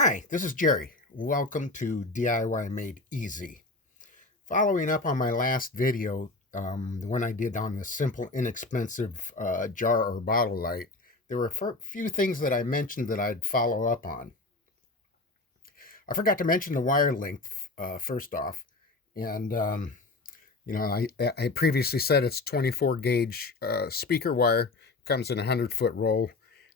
Hi, this is Jerry. Welcome to DIY Made Easy. Following up on my last video, the one I did on the simple, inexpensive jar or bottle light, there were a few things that I mentioned that I'd follow up on. I forgot to mention the wire length first off, and I previously said it's 24 gauge speaker wire, comes in a 100-foot roll.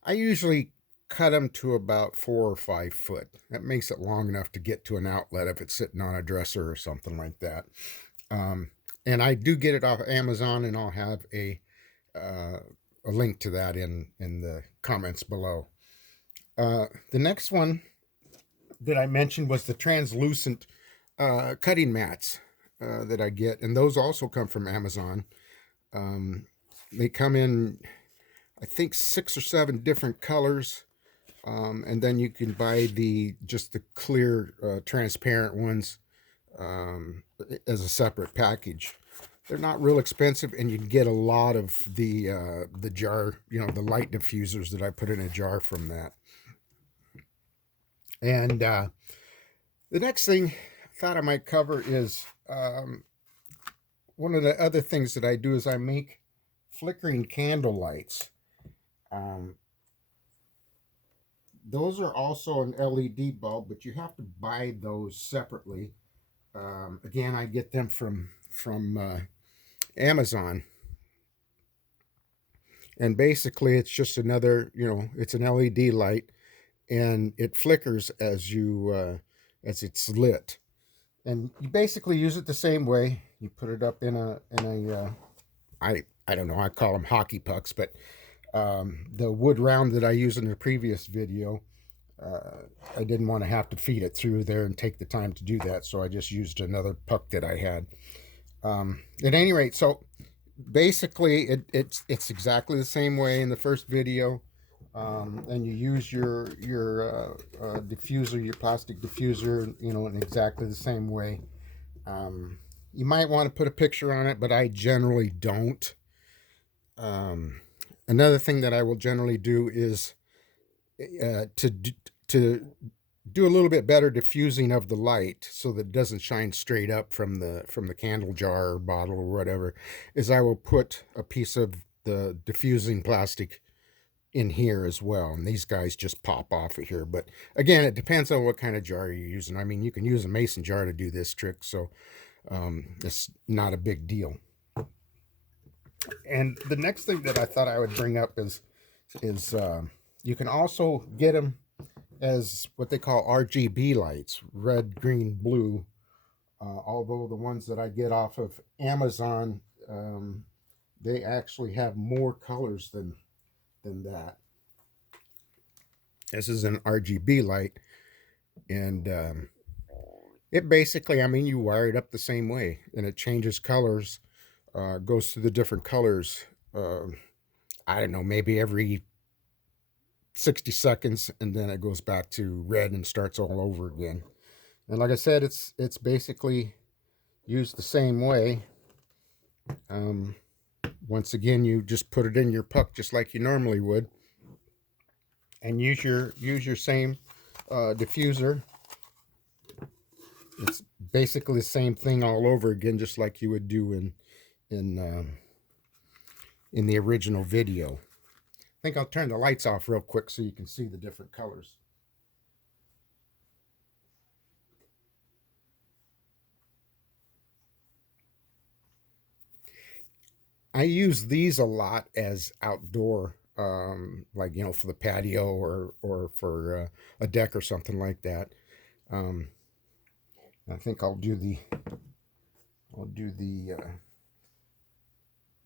I usually cut them to about 4 or 5 foot. That makes it long enough to get to an outlet if it's sitting on a dresser or something like that. And I do get it off of Amazon, and I'll have a link to that in the comments below. The next one that I mentioned was the translucent cutting mats that I get, and those also come from Amazon. They come in, I think, 6 or 7 different colors, and then you can buy just the clear, transparent ones as a separate package. They're not real expensive, and you can get a lot of the jar, the light diffusers that I put in a jar from that. And the next thing I thought I might cover is one of the other things that I do is I make flickering candle lights. Those are also an LED bulb, but you have to buy those separately. Again, I get them from Amazon. And basically, it's just another, it's an LED light, and it flickers as it's lit. And you basically use it the same way. You put it up in a I don't know, I call them hockey pucks, but the wood round that I used in the previous video, I didn't want to have to feed it through there and take the time to do that, so I just used another puck that I had. At any rate, so basically it's exactly the same way in the first video, and you use your diffuser, your plastic diffuser, in exactly the same way. You might want to put a picture on it, but I generally don't. Another thing that I will generally do is to do a little bit better diffusing of the light so that it doesn't shine straight up from the candle jar or bottle or whatever, is I will put a piece of the diffusing plastic in here as well, and these guys just pop off of here. But again, it depends on what kind of jar you're using. I mean, you can use a mason jar to do this trick, so it's not a big deal. And the next thing that I thought I would bring up is you can also get them as what they call RGB lights, red, green, blue. Although the ones that I get off of Amazon, they actually have more colors than that. This is an RGB light, and it basically, I mean, you wire it up the same way, and it changes colors, goes through the different colors. I don't know, maybe every 60 seconds, and then it goes back to red and starts all over again. And like I said, it's basically used the same way. Once again, you just put it in your puck just like you normally would, and use your same diffuser. It's basically the same thing all over again, just like you would do in the original video. I think I'll turn the lights off real quick so you can see the different colors. I use these a lot as outdoor, like, for the patio or for a deck or something like that. I think I'll do the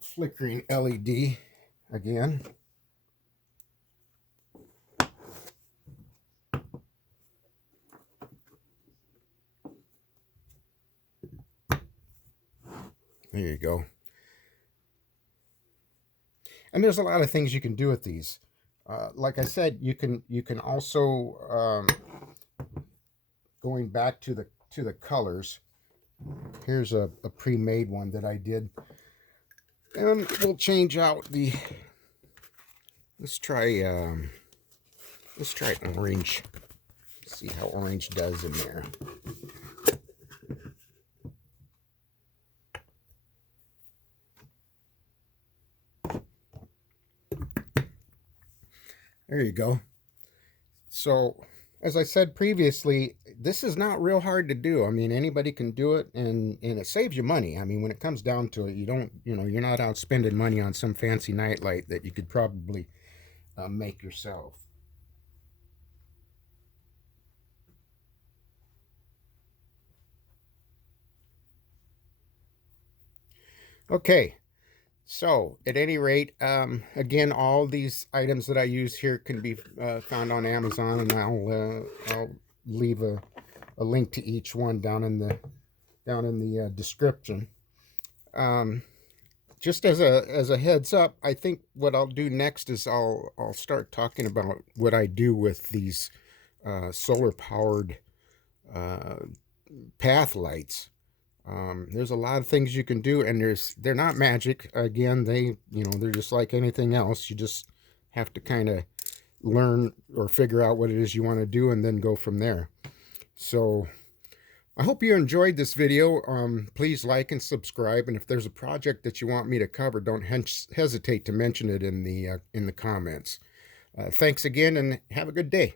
flickering LED again. There you go. And there's a lot of things you can do with these. Like I said, you can also, going back to the colors. Here's a pre-made one that I did, and we'll change out the. Let's try orange. See how orange does in there. There you go. So, as I said previously, this is not real hard to do. I mean, anybody can do it, and it saves you money. I mean, when it comes down to it, you're not out spending money on some fancy nightlight that you could probably make yourself. Okay, so at any rate, again, all these items that I use here can be found on Amazon, and I'll leave a link to each one down in the description. Um, just as a heads up, I think what I'll do next is I'll start talking about what I do with these solar powered uh, path lights. There's a lot of things you can do, and they're not magic. Again, they're just like anything else. You just have to kind of learn or figure out what it is you want to do, and then go from there. So I hope you enjoyed this video. Please like and subscribe, and if there's a project that you want me to cover, don't hesitate to mention it in the comments. Thanks again, and have a good day.